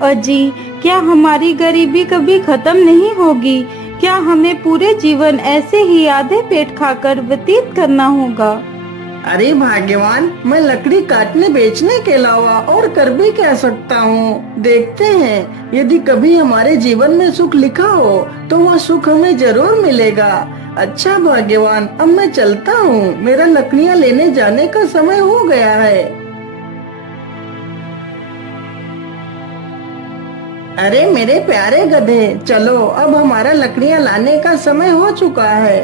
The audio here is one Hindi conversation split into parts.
अजी, क्या हमारी गरीबी कभी खत्म नहीं होगी? क्या हमें पूरे जीवन ऐसे ही आधे पेट खाकर व्यतीत करना होगा? अरे भाग्यवान, मैं लकड़ी काटने बेचने के अलावा और कर भी क्या सकता हूँ। देखते हैं, यदि कभी हमारे जीवन में सुख लिखा हो तो वह सुख हमें जरूर मिलेगा। अच्छा भाग्यवान, अब मैं चलता हूँ, मेरा लकड़ियाँ लेने जाने का समय हो गया है। अरे मेरे प्यारे गधे, चलो, अब हमारा लकड़ियाँ लाने का समय हो चुका है।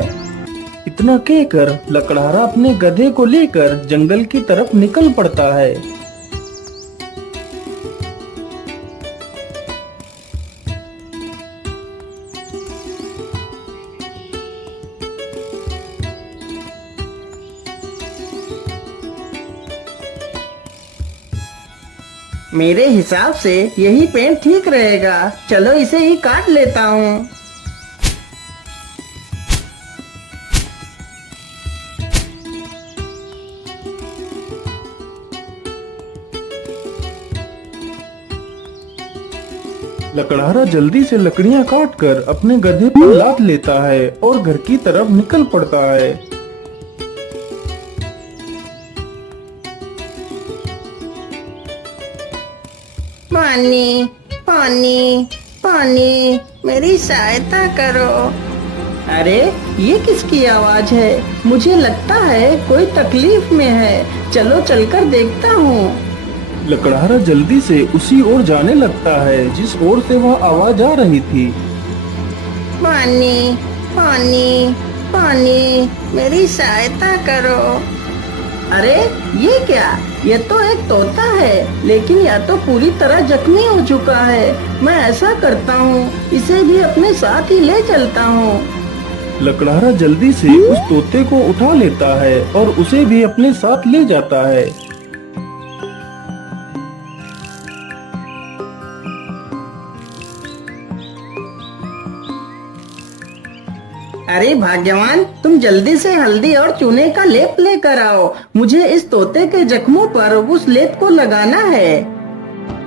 इतना कहकर लकड़हारा अपने गधे को लेकर जंगल की तरफ निकल पड़ता है। मेरे हिसाब से यही पेड़ ठीक रहेगा, चलो इसे ही काट लेता हूँ। लकड़हारा जल्दी से लकड़ियां काटकर अपने गधे पर लाद लेता है और घर की तरफ निकल पड़ता है। पानी पानी पानी, मेरी सहायता करो। अरे ये किसकी आवाज है? मुझे लगता है कोई तकलीफ में है, चलो चलकर देखता हूँ। लकड़हारा जल्दी से उसी ओर जाने लगता है जिस ओर से वह आवाज आ रही थी। पानी पानी पानी, मेरी सहायता करो। अरे ये क्या? ये तो एक तोता है, लेकिन यह तो पूरी तरह जख्मी हो चुका है। मैं ऐसा करता हूँ, इसे भी अपने साथ ही ले चलता हूँ। लकड़हारा जल्दी से उस तोते को उठा लेता है और उसे भी अपने साथ ले जाता है। अरे भाग्यवान, तुम जल्दी से हल्दी और चूने का लेप लेकर आओ। मुझे इस तोते के जख्मों पर उस लेप को लगाना है।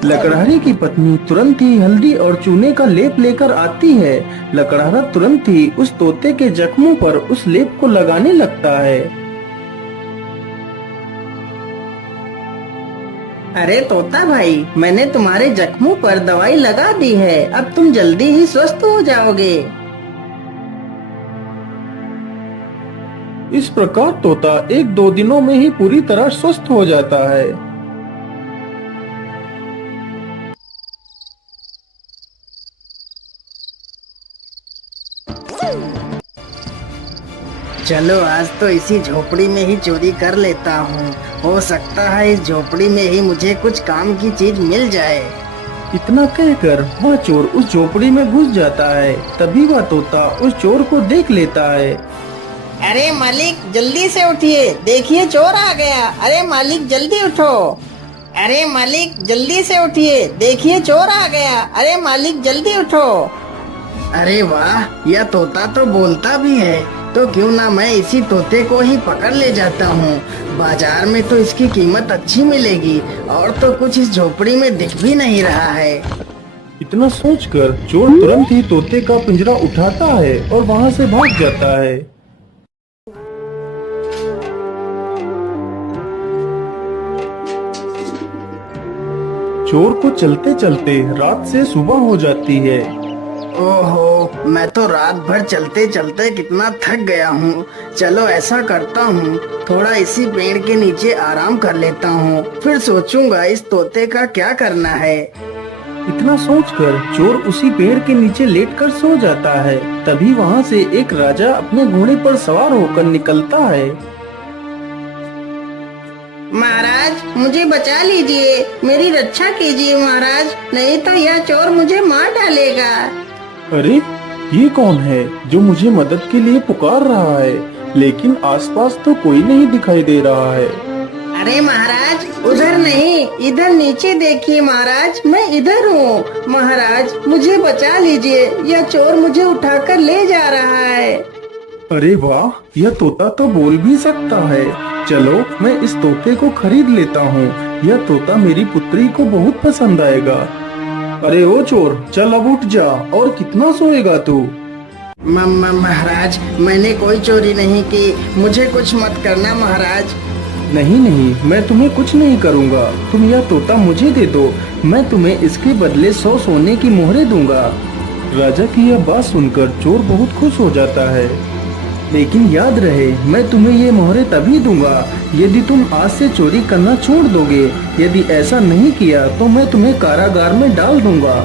लकड़हारे की पत्नी तुरंत ही हल्दी और चूने का लेप लेकर आती है। लकड़हारा तुरंत ही उस तोते के जख्मों पर उस लेप को लगाने लगता है। अरे तोता भाई, मैंने तुम्हारे जख्मों पर दवाई लगा दी है, अब तुम जल्दी ही स्वस्थ हो जाओगे। इस प्रकार तोता 1-2 दिनों में ही पूरी तरह स्वस्थ हो जाता है। चलो आज तो इसी झोपड़ी में ही चोरी कर लेता हूँ। हो सकता है इस झोपड़ी में ही मुझे कुछ काम की चीज मिल जाए। इतना कहकर वह चोर उस झोपड़ी में घुस जाता है। तभी वह तोता उस चोर को देख लेता है। अरे मालिक, जल्दी से उठिए, देखिए चोर आ गया। अरे मालिक जल्दी उठो। अरे मालिक जल्दी से उठिए, देखिए चोर आ गया। अरे मालिक जल्दी उठो। अरे वाह, यह तोता तो बोलता भी है, तो क्यों ना मैं इसी तोते को ही पकड़ ले जाता हूँ। बाजार में तो इसकी कीमत अच्छी मिलेगी, और तो कुछ इस झोपड़ी में दिख भी नहीं रहा है। इतना सोचकर चोर तुरंत ही तोते का पिंजरा उठाता है और वहाँ से भाग जाता है। चोर को चलते चलते रात से सुबह हो जाती है। ओहो, मैं तो रात भर चलते चलते कितना थक गया हूँ। चलो ऐसा करता हूँ, थोड़ा इसी पेड़ के नीचे आराम कर लेता हूँ, फिर सोचूंगा इस तोते का क्या करना है। इतना सोचकर चोर उसी पेड़ के नीचे लेटकर सो जाता है। तभी वहाँ से एक राजा अपने घोड़े पर सवार होकर निकलता है। महाराज, मुझे बचा लीजिए, मेरी रक्षा कीजिए महाराज, नहीं तो यह चोर मुझे मार डालेगा। अरे ये कौन है जो मुझे मदद के लिए पुकार रहा है, लेकिन आसपास तो कोई नहीं दिखाई दे रहा है। अरे महाराज, उधर नहीं, इधर नीचे देखिए महाराज, मैं इधर हूँ। महाराज मुझे बचा लीजिए, यह चोर मुझे उठाकर ले जा रहा है। अरे वाह, यह तोता तो बोल भी सकता है। चलो मैं इस तोते को खरीद लेता हूँ, यह तोता मेरी पुत्री को बहुत पसंद आएगा। अरे ओ चोर, चल अब उठ जा, और कितना सोएगा तू? महाराज, मैंने कोई चोरी नहीं की, मुझे कुछ मत करना महाराज। नहीं नहीं, मैं तुम्हें कुछ नहीं करूँगा। तुम यह तोता मुझे दे दो, मैं तुम्हें इसके बदले 100 सोने की मोहरें दूंगा। राजा की यह बात सुनकर चोर बहुत खुश हो जाता है। लेकिन याद रहे, मैं तुम्हें ये मोहरें तभी दूंगा यदि तुम आज से चोरी करना छोड़ दोगे। यदि ऐसा नहीं किया तो मैं तुम्हें कारागार में डाल दूंगा।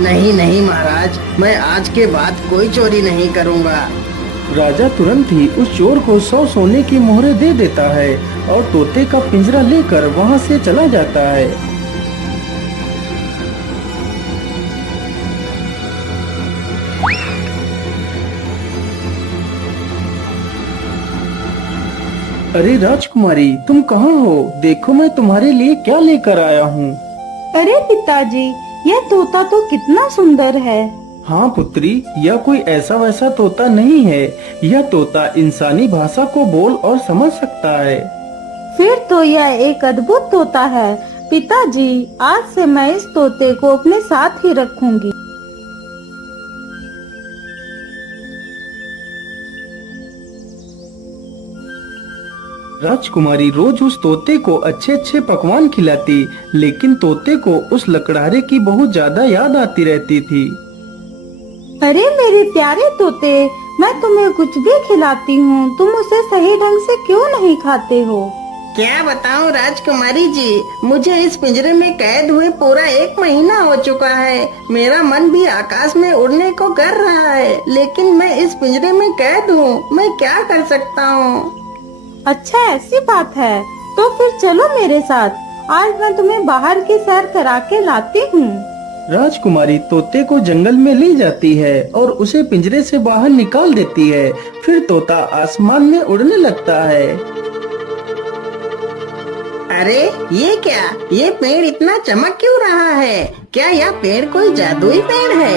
नहीं नहीं महाराज, मैं आज के बाद कोई चोरी नहीं करूँगा। राजा तुरंत ही उस चोर को 100 सोने की मोहरें दे देता है और तोते का पिंजरा लेकर वहाँ से चला जाता है। अरे राजकुमारी, तुम कहाँ हो? देखो मैं तुम्हारे लिए क्या लेकर आया हूँ। अरे पिताजी, यह तोता तो कितना सुंदर है। हाँ पुत्री, यह कोई ऐसा वैसा तोता नहीं है। यह तोता इंसानी भाषा को बोल और समझ सकता है। फिर तो यह एक अद्भुत तोता है। पिताजी, आज से मैं इस तोते को अपने साथ ही रखूंगी। राजकुमारी रोज उस तोते को अच्छे अच्छे पकवान खिलाती, लेकिन तोते को उस लकड़हारे की बहुत ज्यादा याद आती रहती थी। अरे मेरे प्यारे तोते, मैं तुम्हें कुछ भी खिलाती हूँ, तुम उसे सही ढंग से क्यों नहीं खाते हो? क्या बताऊं राजकुमारी जी, मुझे इस पिंजरे में कैद हुए पूरा 1 महीना हो चुका है। मेरा मन भी आकाश में उड़ने को कर रहा है, लेकिन मैं इस पिंजरे में कैद हूँ। मैं क्या कर सकता हूँ? अच्छा, ऐसी बात है, तो फिर चलो मेरे साथ। आज मैं तुम्हें बाहर की सैर करा के लाती हूँ। राजकुमारी तोते को जंगल में ले जाती है और उसे पिंजरे से बाहर निकाल देती है। फिर तोता आसमान में उड़ने लगता है। अरे ये क्या, ये पेड़ इतना चमक क्यों रहा है? क्या यह पेड़ कोई जादुई पेड़ है?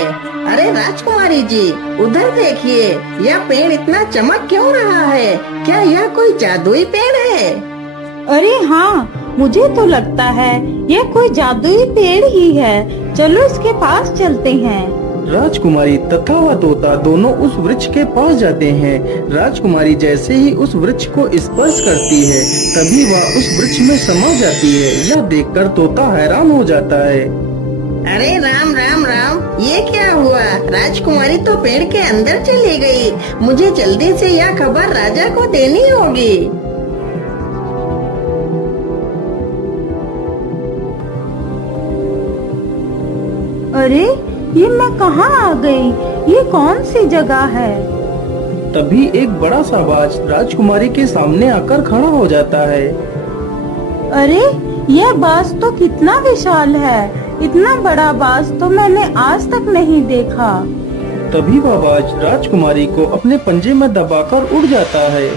अरे राजकुमारी जी, उधर देखिए, यह पेड़ इतना चमक क्यों रहा है? क्या यह कोई जादुई पेड़ है? अरे हाँ, मुझे तो लगता है यह कोई जादुई पेड़ ही है। चलो इसके पास चलते हैं। राजकुमारी तथा वह तोता दोनों उस वृक्ष के पास जाते हैं। राजकुमारी जैसे ही उस वृक्ष को स्पर्श करती है, तभी वह उस वृक्ष में समा जाती है। यह देखकर तोता हैरान हो जाता है। अरे राम राम राम, ये क्या हुआ? राजकुमारी तो पेड़ के अंदर चली गई। मुझे जल्दी से यह खबर राजा को देनी होगी। अरे ये मैं कहाँ आ गई? ये कौन सी जगह है? तभी एक बड़ा सा बाज राजकुमारी के सामने आकर खड़ा हो जाता है। अरे यह बाज तो कितना विशाल है। इतना बड़ा बाज तो मैंने आज तक नहीं देखा। तभी वह बाज राजकुमारी को अपने पंजे में दबाकर उड़ जाता है।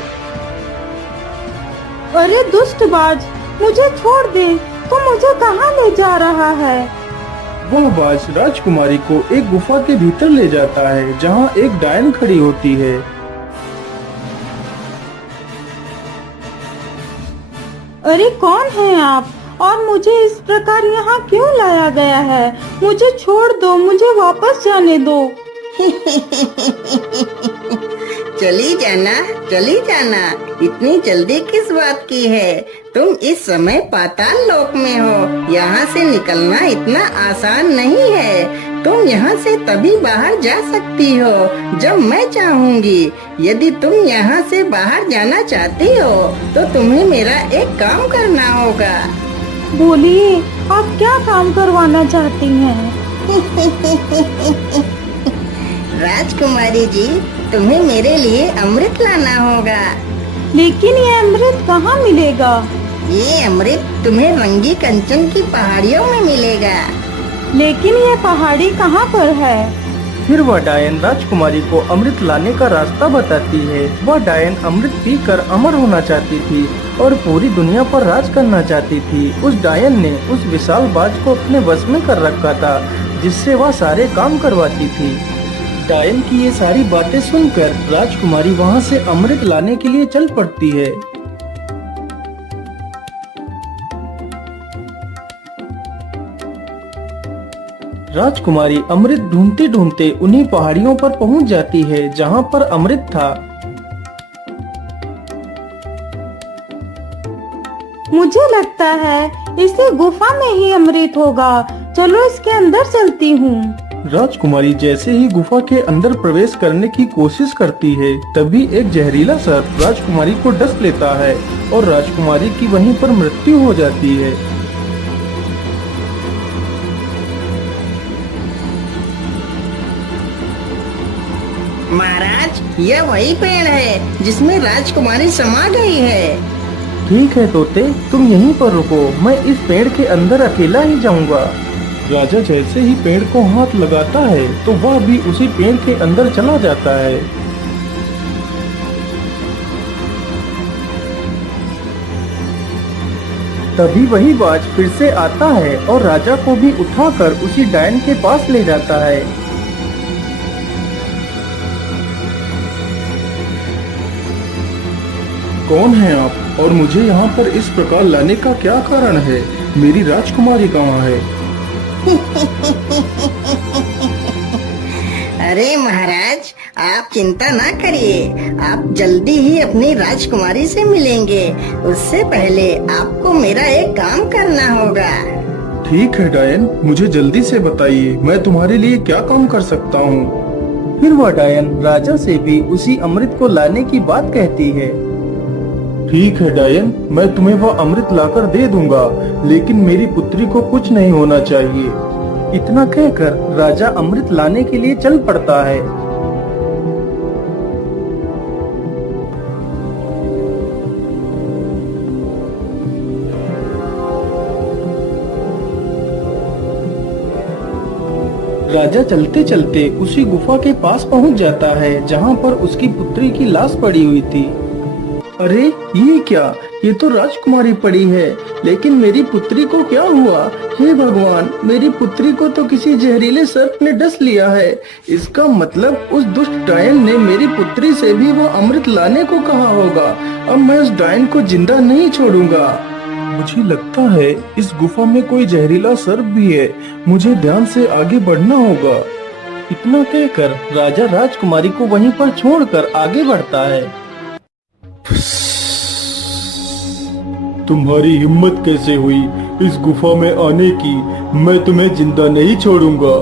अरे दुष्ट बाज, मुझे छोड़ दे। तू मुझे कहाँ ले जा रहा है? वह बाज राजकुमारी को एक गुफा के भीतर ले जाता है, जहाँ एक डायन खड़ी होती है। अरे कौन है आप, और मुझे इस प्रकार यहाँ क्यों लाया गया है? मुझे छोड़ दो, मुझे वापस जाने दो। चली जाना, चली जाना, इतनी जल्दी किस बात की है? तुम इस समय पाताल लोक में हो। यहाँ से निकलना इतना आसान नहीं है। तुम यहाँ से तभी बाहर जा सकती हो जब मैं चाहूँगी। यदि तुम यहाँ से बाहर जाना चाहती हो तो तुम्हें मेरा एक काम करना होगा। बोलिए, आप क्या काम करवाना चाहती हैं? राजकुमारी जी, तुम्हें मेरे लिए अमृत लाना होगा। लेकिन ये अमृत कहाँ मिलेगा? ये अमृत तुम्हें रंगी कंचन की पहाड़ियों में मिलेगा। लेकिन ये पहाड़ी कहाँ पर है? फिर वह डायन राजकुमारी को अमृत लाने का रास्ता बताती है। वह डायन अमृत पीकर अमर होना चाहती थी और पूरी दुनिया पर राज करना चाहती थी। उस डायन ने उस विशाल बाज को अपने वश में कर रखा था, जिससे वह सारे काम करवाती थी। डायन की ये सारी बातें सुनकर राजकुमारी वहाँ से अमृत लाने के लिए चल पड़ती है। राजकुमारी अमृत ढूंढते ढूंढते उन्हीं पहाड़ियों पर पहुंच जाती है जहां पर अमृत था। मुझे लगता है इसी गुफा में ही अमृत होगा। चलो इसके अंदर चलती हूँ। राजकुमारी जैसे ही गुफा के अंदर प्रवेश करने की कोशिश करती है, तभी एक जहरीला सर्प राजकुमारी को डस लेता है और राजकुमारी की वहीं पर मृत्यु हो जाती है। महाराज, यह वही पेड़ है जिसमें राजकुमारी समा गई है। ठीक है तोते, तुम यहीं पर रुको, मैं इस पेड़ के अंदर अकेला ही जाऊंगा। राजा जैसे ही पेड़ को हाथ लगाता है तो वह भी उसी पेड़ के अंदर चला जाता है। तभी वही बाज फिर से आता है और राजा को भी उठाकर उसी डायन के पास ले जाता है। कौन है आप और मुझे यहाँ पर इस प्रकार लाने का क्या कारण है? मेरी राजकुमारी कहाँ है? अरे महाराज, आप चिंता ना करिए, आप जल्दी ही अपनी राजकुमारी से मिलेंगे। उससे पहले आपको मेरा एक काम करना होगा। ठीक है डायन, मुझे जल्दी से बताइए, मैं तुम्हारे लिए क्या काम कर सकता हूँ। फिर वह डायन राजा से भी उसी अमृत को लाने की बात कहती है। ठीक है डायन, मैं तुम्हें वह अमृत लाकर दे दूंगा, लेकिन मेरी पुत्री को कुछ नहीं होना चाहिए। इतना कहकर राजा अमृत लाने के लिए चल पड़ता है। राजा चलते चलते उसी गुफा के पास पहुंच जाता है जहां पर उसकी पुत्री की लाश पड़ी हुई थी। अरे ये क्या, ये तो राजकुमारी पड़ी है, लेकिन मेरी पुत्री को क्या हुआ? हे भगवान, मेरी पुत्री को तो किसी जहरीले सर्प ने डस लिया है। इसका मतलब उस दुष्ट डायन ने मेरी पुत्री से भी वो अमृत लाने को कहा होगा। अब मैं उस डायन को जिंदा नहीं छोड़ूंगा। मुझे लगता है इस गुफा में कोई जहरीला सर्प भी है, मुझे ध्यान से आगे बढ़ना होगा। इतना कहकर राजा राजकुमारी को वहीं पर छोड़कर आगे बढ़ता है। तुम्हारी हिम्मत कैसे हुई इस गुफा में आने की? मैं तुम्हें जिंदा नहीं छोड़ूंगा।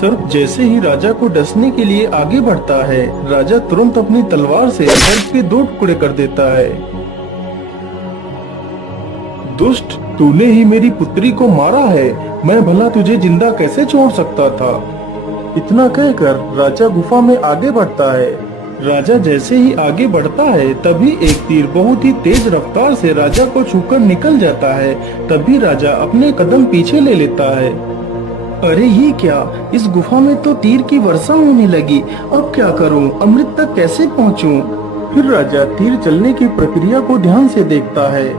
सर्प जैसे ही राजा को डसने के लिए आगे बढ़ता है, राजा तुरंत अपनी तलवार से सर्प के 2 टुकड़े कर देता है। दुष्ट, तूने ही मेरी पुत्री को मारा है, मैं भला तुझे जिंदा कैसे छोड़ सकता था? इतना कहकर राजा गुफा में आगे बढ़ता है। राजा जैसे ही आगे बढ़ता है, तभी एक तीर बहुत ही तेज रफ्तार से राजा को छूकर निकल जाता है। तभी राजा अपने कदम पीछे ले लेता है। अरे ये क्या, इस गुफा में तो तीर की वर्षा होने लगी। अब क्या करूं, अमृत तक कैसे पहुंचूं? फिर राजा तीर चलने की प्रक्रिया को ध्यान से देखता है।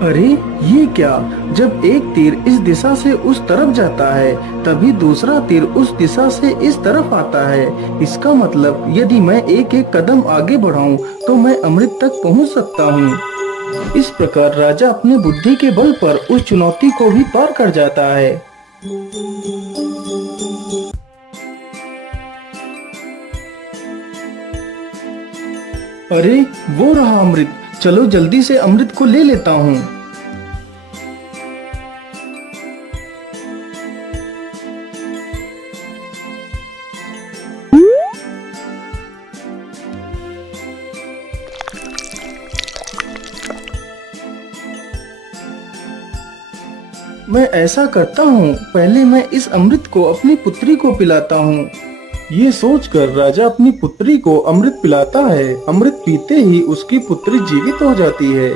अरे ये क्या, जब एक तीर इस दिशा से उस तरफ जाता है, तभी दूसरा तीर उस दिशा से इस तरफ आता है। इसका मतलब यदि मैं एक एक कदम आगे बढ़ाऊं तो मैं अमृत तक पहुंच सकता हूं। इस प्रकार राजा अपनी बुद्धि के बल पर उस चुनौती को भी पार कर जाता है। अरे वो रहा अमृत, चलो जल्दी से अमृत को ले लेता हूँ। मैं ऐसा करता हूँ, पहले मैं इस अमृत को अपनी पुत्री को पिलाता हूँ। ये सोचकर राजा अपनी पुत्री को अमृत पिलाता है। अमृत पीते ही उसकी पुत्री जीवित हो जाती है।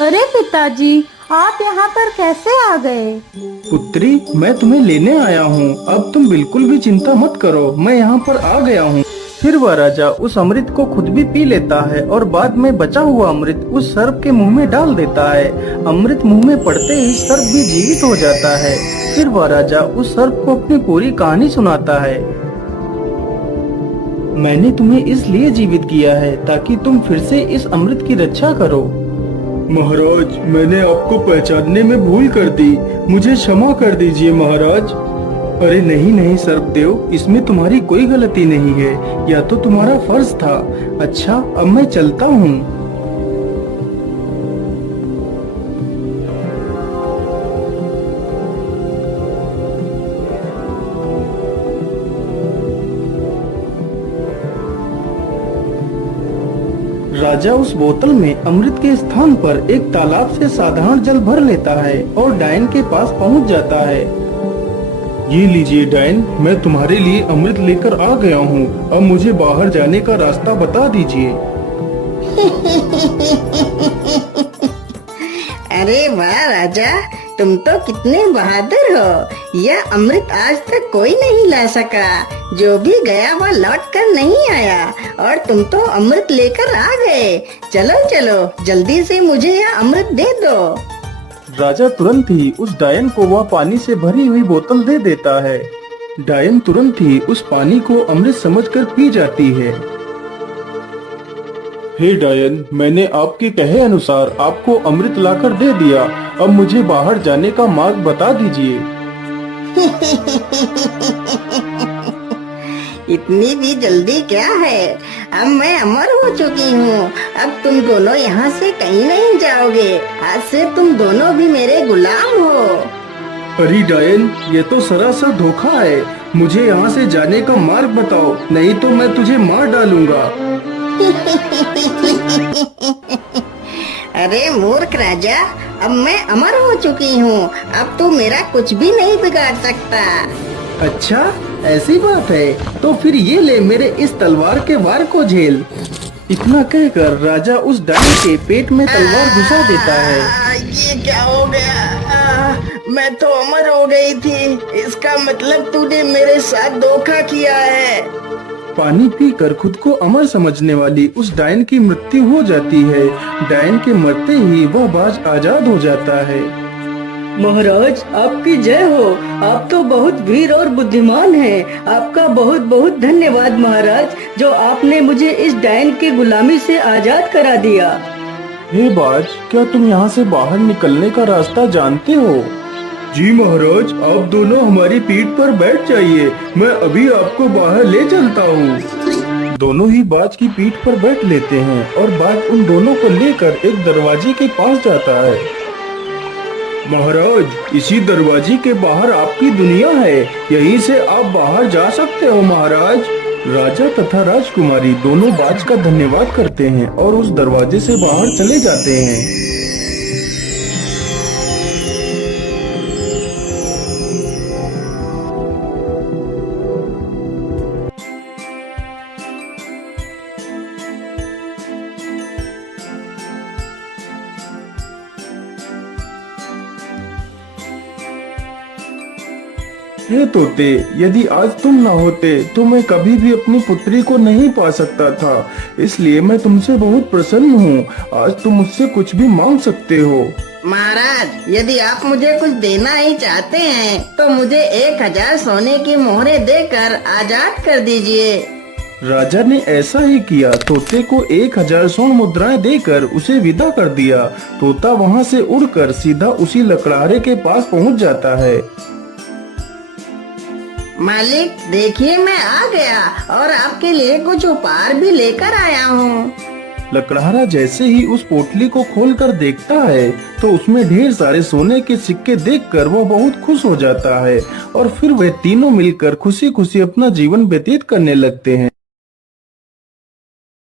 अरे पिताजी, आप यहाँ पर कैसे आ गए? पुत्री, मैं तुम्हें लेने आया हूँ। अब तुम बिल्कुल भी चिंता मत करो, मैं यहाँ पर आ गया हूँ। फिर वह राजा उस अमृत को खुद भी पी लेता है और बाद में बचा हुआ अमृत उस सर्प के मुंह में डाल देता है। अमृत मुंह में पड़ते ही सर्प भी जीवित हो जाता है। फिर वह राजा उस सर्प को अपनी पूरी कहानी सुनाता है। मैंने तुम्हें इसलिए जीवित किया है ताकि तुम फिर से इस अमृत की रक्षा करो। महाराज, मैंने आपको पहचानने में भूल कर दी, मुझे क्षमा कर दीजिए महाराज। अरे नहीं नहीं सर्पदेव, इसमें तुम्हारी कोई गलती नहीं है, यह तो तुम्हारा फर्ज था। अच्छा, अब मैं चलता हूँ। राजा उस बोतल में अमृत के स्थान पर एक तालाब से साधारण जल भर लेता है और डायन के पास पहुंच जाता है। ये लीजिए डायन, मैं तुम्हारे लिए अमृत लेकर आ गया हूँ। अब मुझे बाहर जाने का रास्ता बता दीजिए। अरे वाह राजा, तुम तो कितने बहादुर हो। यह अमृत आज तक कोई नहीं ला सका। जो भी गया वह लौट कर नहीं आया और तुम तो अमृत लेकर आ गए। चलो चलो, जल्दी से मुझे यह अमृत दे दो। राजा तुरंत ही उस डायन को वह पानी से भरी हुई बोतल दे देता है। डायन तुरंत ही उस पानी को अमृत समझकर पी जाती है। हे डायन, मैंने आपके कहे अनुसार आपको अमृत लाकर दे दिया। अब मुझे बाहर जाने का मार्ग बता दीजिए। इतनी भी जल्दी क्या है? अब मैं अमर हो चुकी हूँ। अब तुम दोनों यहाँ से कहीं नहीं जाओगे। आज से तुम दोनों भी मेरे गुलाम हो। अरे डायन, ये तो सरासर धोखा है। मुझे यहाँ से जाने का मार्ग बताओ, नहीं तो मैं तुझे मार डालूंगा। अरे मूर्ख राजा, अब मैं अमर हो चुकी हूँ। अब तू मेरा कुछ भी नहीं बिगाड़ सकता। अच्छा, ऐसी बात है तो फिर ये ले मेरे इस तलवार के वार को झेल। इतना कहकर राजा उस डायन के पेट में तलवार घुसा देता है। ये क्या हो गया? मैं तो अमर हो गई थी। इसका मतलब तूने मेरे साथ धोखा किया है। पानी पीकर खुद को अमर समझने वाली उस डायन की मृत्यु हो जाती है। डायन के मरते ही वह बाज आजाद हो जाता है। महाराज, आपकी जय हो। आप तो बहुत वीर और बुद्धिमान हैं। आपका बहुत बहुत धन्यवाद महाराज, जो आपने मुझे इस डायन की गुलामी से आजाद करा दिया। हे बाज, क्या तुम यहाँ से बाहर निकलने का रास्ता जानते हो? जी महाराज, आप दोनों हमारी पीठ पर बैठ जाइए, मैं अभी आपको बाहर ले चलता हूँ। दोनों ही बाज की पीठ पर बैठ लेते हैं और बाज उन दोनों को लेकर एक दरवाजे के पास जाता है। महाराज, इसी दरवाजे के बाहर आपकी दुनिया है, यहीं से आप बाहर जा सकते हो महाराज। राजा तथा राजकुमारी दोनों बाज का धन्यवाद करते हैं और उस दरवाजे से बाहर चले जाते हैं। हे तोते, यदि आज तुम न होते तो मैं कभी भी अपनी पुत्री को नहीं पा सकता था। इसलिए मैं तुमसे बहुत प्रसन्न हूँ। आज तुम मुझसे कुछ भी मांग सकते हो। महाराज, यदि आप मुझे कुछ देना ही चाहते हैं तो मुझे 1000 सोने की मोहरें देकर आजाद कर दीजिए। राजा ने ऐसा ही किया। तोते को 1000 स्वर्ण मुद्राएं देकर उसे विदा कर दिया। तोता वहाँ से उड़कर सीधा उसी लकड़हारे के पास पहुँच जाता है। मालिक, देखिए मैं आ गया और आपके लिए कुछ उपहार भी लेकर आया हूँ। लकड़हारा जैसे ही उस पोटली को खोलकर देखता है तो उसमें ढेर सारे सोने के सिक्के देखकर वह बहुत खुश हो जाता है और फिर वे तीनों मिलकर खुशी खुशी अपना जीवन व्यतीत करने लगते हैं।